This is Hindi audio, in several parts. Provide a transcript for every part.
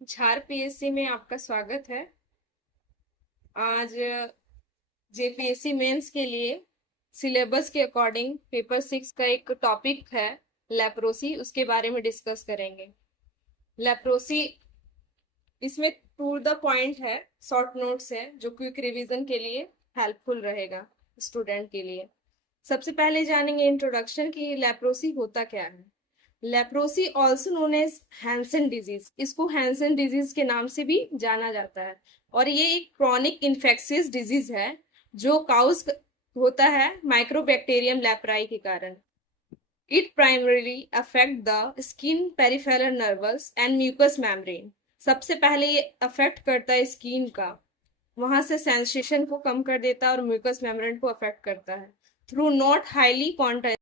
झार पीएससी में आपका स्वागत है। आज जेपीएससी मेंस के लिए सिलेबस के अकॉर्डिंग पेपर 6 का एक टॉपिक है लेप्रोसी, उसके बारे में डिस्कस करेंगे। लेप्रोसी इसमें टू द पॉइंट है, शॉर्ट नोट्स है जो क्विक रिवीजन के लिए हेल्पफुल रहेगा स्टूडेंट के लिए। सबसे पहले जानेंगे इंट्रोडक्शन की लेप्रोसी होता क्या है। Leprosy also known as Hansen disease, इसको हैंसन डिजीज के नाम से भी जाना जाता है और ये एक क्रॉनिक इन्फेक्शियस डिजीज है जो काउज होता है माइक्रोबैक्टीरियम लेप्राई के कारण। It primarily affect the skin, peripheral nerves and mucous membrane. सबसे पहले ये अफेक्ट करता है स्किन का, वहां से सेंसेशन को कम कर देता है और म्यूकस मेम्ब्रेन को अफेक्ट करता है। Through not highly contagious,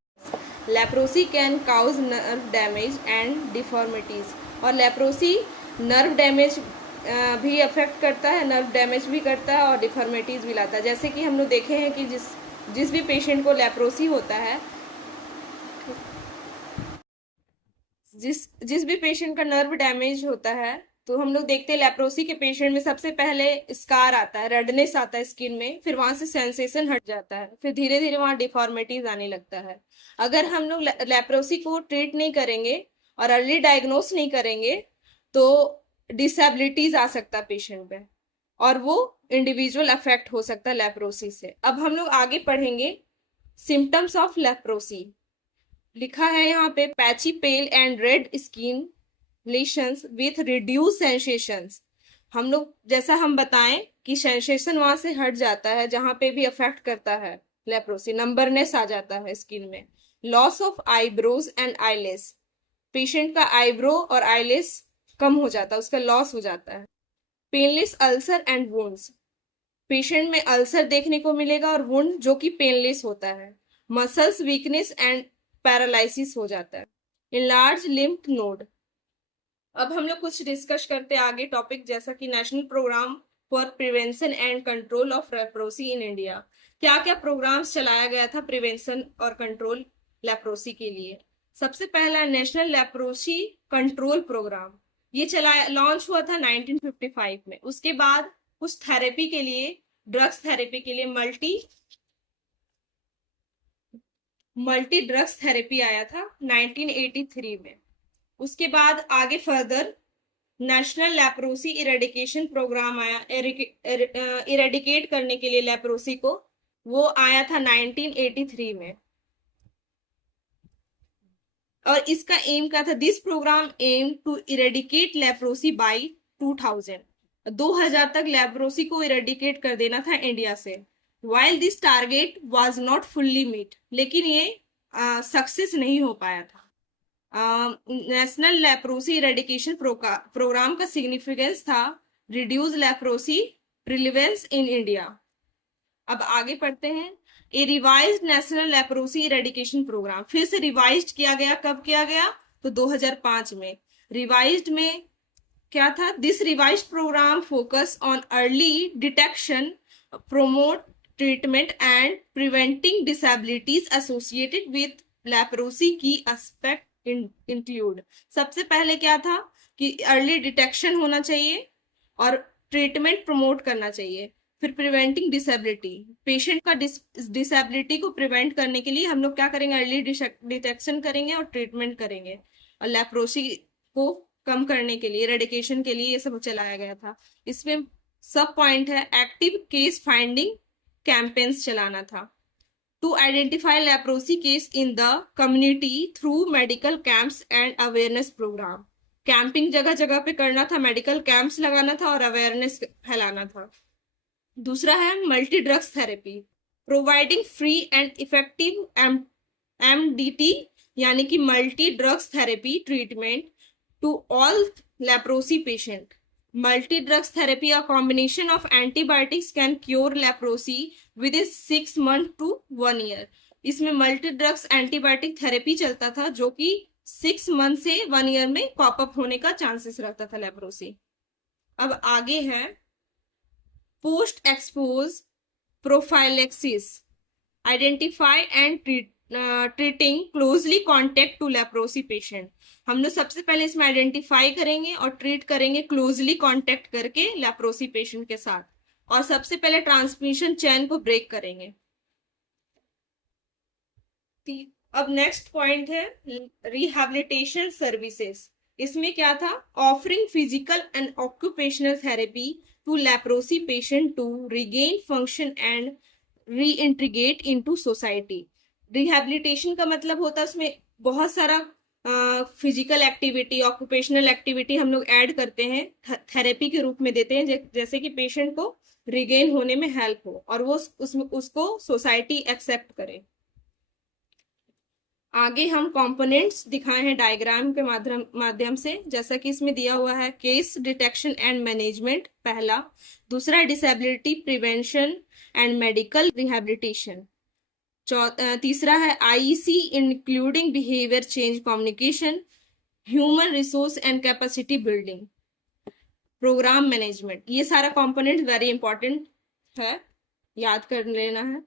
leprosy can cause nerve damage and deformities. और लेप्रोसी नर्व डैमेज भी अफेक्ट करता है, नर्व डैमेज भी करता है और डिफॉर्मिटीज भी लाता है। जैसे कि हम लोग देखे हैं कि जिस भी पेशेंट को लेप्रोसी होता है, जिस जिस भी पेशेंट का नर्व डैमेज होता है, तो हम लोग देखते हैं लेप्रोसी के पेशेंट में सबसे पहले स्कार आता है, रेडनेस आता है स्किन में, फिर वहां से सेंसेशन हट जाता है, फिर धीरे धीरे वहां डिफॉर्मिटीज आने लगता है। अगर हम लोग लेप्रोसी को ट्रीट नहीं करेंगे और अर्ली डायग्नोस नहीं करेंगे तो डिसेबिलिटीज आ सकता है पेशेंट पे और वो इंडिविजुअल अफेक्ट हो सकता है लेप्रोसी से। अब हम लोग आगे पढ़ेंगे सिम्टम्स ऑफ लेप्रोसी। लिखा है यहाँ पे patchy pale and red skin lesions with reduce sensations. हम लोग जैसा हम बताएं कि सेंसेशन वहां से हट जाता है जहां पे भी अफेक्ट करता है लेप्रोसी, नंबरनेस आ जाता है स्किन में। Loss of eyebrows and eyeless, patient का आईब्रो और आईलेस कम हो जाता है, उसका लॉस हो जाता है। Painless ulcer and wounds, patient में अल्सर देखने को मिलेगा और वुंड जो कि पेनलेस होता है। मसल्स वीकनेस एंड पैरालिसिस हो जाता है। Enlarge lymph node. अब हम लोग कुछ डिस्कस करते हैं आगे टॉपिक, जैसा कि national programme for prevention and control of leprosy in India. क्या क्या प्रोग्राम्स चलाया गया था प्रिवेंशन और कंट्रोल लेप्रोसी के लिए। सबसे पहला नेशनल लेप्रोसी कंट्रोल प्रोग्राम, ये चलाया लॉन्च हुआ था 1955 में। उसके बाद कुछ थेरेपी के लिए, ड्रग्स थेरेपी के लिए मल्टी ड्रग्स थेरेपी आया था 1983 में। उसके बाद आगे further national leprosy eradication programme आया, इरेडिकेट करने के लिए लेप्रोसी को, वो आया था 1983 में। और इसका एम क्या था, this programme aim to eradicate leprosy by 2000 तक लेप्रोसी को इरेडिकेट कर देना था इंडिया से। While this target was not fully meet, लेकिन ये सक्सेस नहीं हो पाया था। नेशनल लेप्रोसी इरेडिकेशन प्रोग्राम का सिग्निफिकेंस था reduce leprosy prevalence in India. अब आगे पढ़ते हैं। A revised national leprosy eradication programme फिर से रिवाइज्ड किया गया। कब किया गया, तो 2005 में। रिवाइज्ड में क्या था, this revised programme focus on early detection, promote treatment and preventing disabilities associated with leprosy की एस्पेक्ट इंक्लूड। सबसे पहले क्या था कि अर्ली डिटेक्शन होना चाहिए और ट्रीटमेंट प्रमोट करना चाहिए। फिर प्रिवेंटिंग डिसेबिलिटी, पेशेंट का डिसेबिलिटी को प्रिवेंट करने के लिए हम लोग क्या करेंगे, अर्ली डिटेक्शन करेंगे और ट्रीटमेंट करेंगे। और लेप्रोसी को कम करने के लिए, रेडिकेशन के लिए ये सब चलाया गया था। इसमें सब पॉइंट है एक्टिव केस फाइंडिंग कैंपेन्स चलाना था, to identify leprosy case in the community through medical camps and awareness program। Camping जगह जगह पे करना था, मेडिकल कैंप्स लगाना था और अवेयरनेस फैलाना था। दूसरा है multi drugs therapy, providing free and effective MDT यानी कि multi drugs therapy treatment to all leprosy patient. Multi drugs therapy, a combination of antibiotics can cure leprosy within 6 months to 1 year। इसमें मल्टी ड्रग्स एंटीबायोटिक थेरेपी चलता था जो कि 6 मंथ से 1 ईयर में पॉप अप होने का चांसेस रहता था लेप्रोसी। अब आगे है post expose prophylaxis, identify and treat treating closely contact to leprosy patient. हम लोग सबसे पहले इसमें आइडेंटिफाई करेंगे और ट्रीट करेंगे क्लोजली कांटेक्ट करके लेप्रोसी पेशेंट के साथ, और सबसे पहले ट्रांसमिशन चेन को ब्रेक करेंगे. अब नेक्स्ट पॉइंट है रिहैबिलिटेशन सर्विसेज. इसमें क्या था? Offering physical and occupational therapy to leprosy patient to regain function and reintegrate into society. Rehabilitation का मतलब होता है उसमें बहुत सारा फिजिकल एक्टिविटी, ऑक्यूपेशनल एक्टिविटी हम लोग ऐड करते हैं, थेरेपी के रूप में देते हैं, जैसे कि पेशेंट को रिगेन होने में हेल्प हो और वो उसको सोसाइटी एक्सेप्ट करे. आगे हम कंपोनेंट्स दिखाए हैं डायग्राम के माध्यम से, जैसा कि इसमें दिया हुआ है. केस डिटेक्शन एंड मैनेजमेंट पहला. दूसरा disability prevention and medical rehabilitation. तीसरा है IEC including behaviour change communication, human resource and capacity building, programme management. ये सारा कंपोनेंट वेरी इंपॉर्टेंट है, याद कर लेना है.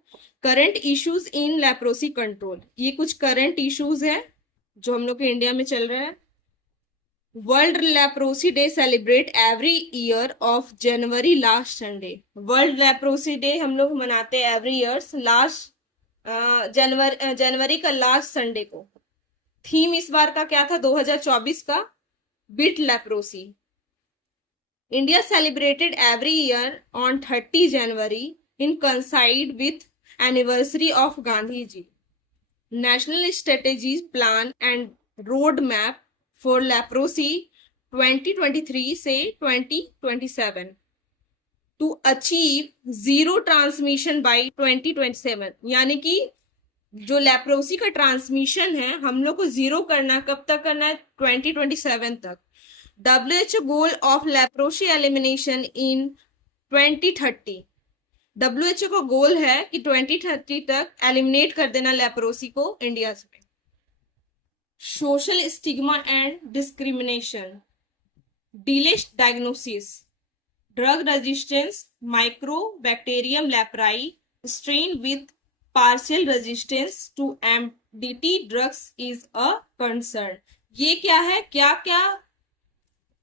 Current issues in leprosy control. ये कुछ करंट इश्यूज है जो हम लोग के इंडिया में चल रहे हैं. World leprosy day celebrate every year of January last Sunday. World leprosy day हम लोग मनाते हैं एवरी ईयर्स लास्ट जनवरी का लास्ट संडे को. थीम इस बार का क्या था 2024 का? Beat leprosy. India celebrated every year on 30 January in coincide with anniversary of Gandhi ji. National Strategies Plan and Roadmap for Leprosy 2023 से 2027 to achieve zero transmission by 2027. यानी कि जो लेप्रोसी का ट्रांसमिशन है हम लोग को जीरो करना, कब तक करना है? 2027 तक. WHO goal of leprosy elimination in 2030. WHO का गोल है कि 2030 तक एलिमिनेट कर देना लेप्रोसी को इंडिया में. Social stigma and discrimination, delay diagnosis, drug resistance, mycobacterium leprae strain with partial resistance to MDT drugs is a concern. ये क्या है? क्या क्या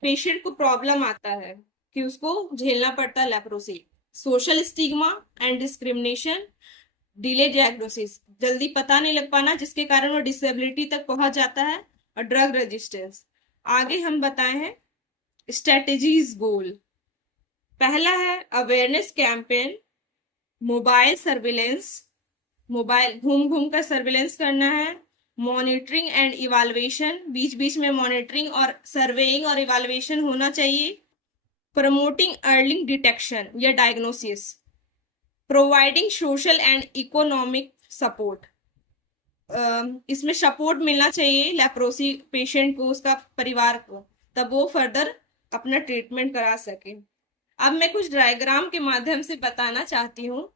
पेशेंट को प्रॉब्लम आता है कि उसको झेलना पड़ता है leprosy. Social stigma and discrimination, delay diagnosis, जल्दी पता नहीं लग पाना जिसके कारण वो डिसेबिलिटी तक पहुंच जाता है, और ड्रग रेजिस्टेंस. आगे हम बताए हैं स्ट्रेटेजीज गोल. पहला है awareness campaign, mobile surveillance, mobile घूम घूम कर सर्विलेंस करना है. मॉनिटरिंग एंड इवाल्युएशन, बीच बीच में मॉनिटरिंग और सर्वेइंग और इवाल्युएशन होना चाहिए. प्रमोटिंग अर्ली डिटेक्शन या diagnosis. Providing social and economic support. इसमें सपोर्ट मिलना चाहिए लेप्रोसी पेशेंट को, उसका परिवार को, तब वो फर्दर अपना ट्रीटमेंट करा सके. अब मैं कुछ डायग्राम के माध्यम से बताना चाहती हूँ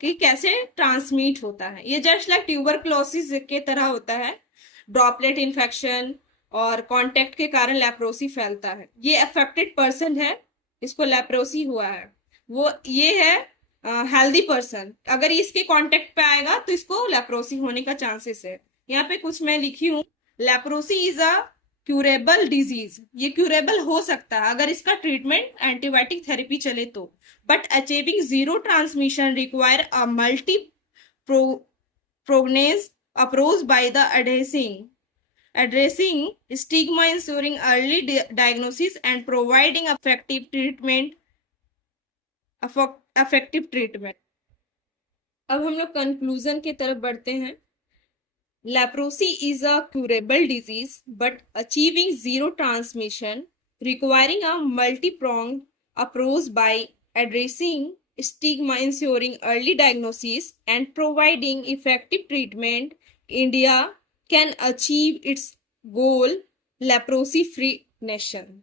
कि कैसे ट्रांसमिट होता है. ये जस्ट लाइक ट्यूबरक्लोसिस के तरह होता है. ड्रॉपलेट इन्फेक्शन और कांटेक्ट के कारण लेप्रोसी फैलता है. ये अफेक्टेड पर्सन है, इसको लेप्रोसी हुआ है, वो ये है हेल्दी पर्सन, अगर इसके कांटेक्ट पे आएगा तो इसको लेप्रोसी होने का चांसेस है. यहाँ पे कुछ मैं लिखी हूँ. Leprosy is a curable disease. ये क्यूरेबल हो सकता है अगर इसका ट्रीटमेंट एंटीबायोटिक थेरेपी चले तो. But achieving zero transmission require a multi pronged approach by the addressing stigma, ensuring early diagnosis and providing effective treatment. अब हम लोग कंक्लूजन की तरफ बढ़ते हैं. Leprosy is a curable disease but achieving zero transmission requiring a multi pronged approach by addressing stigma, ensuring early diagnosis and providing effective treatment. India can achieve its goal, leprosy free nation.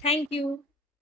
Thank you.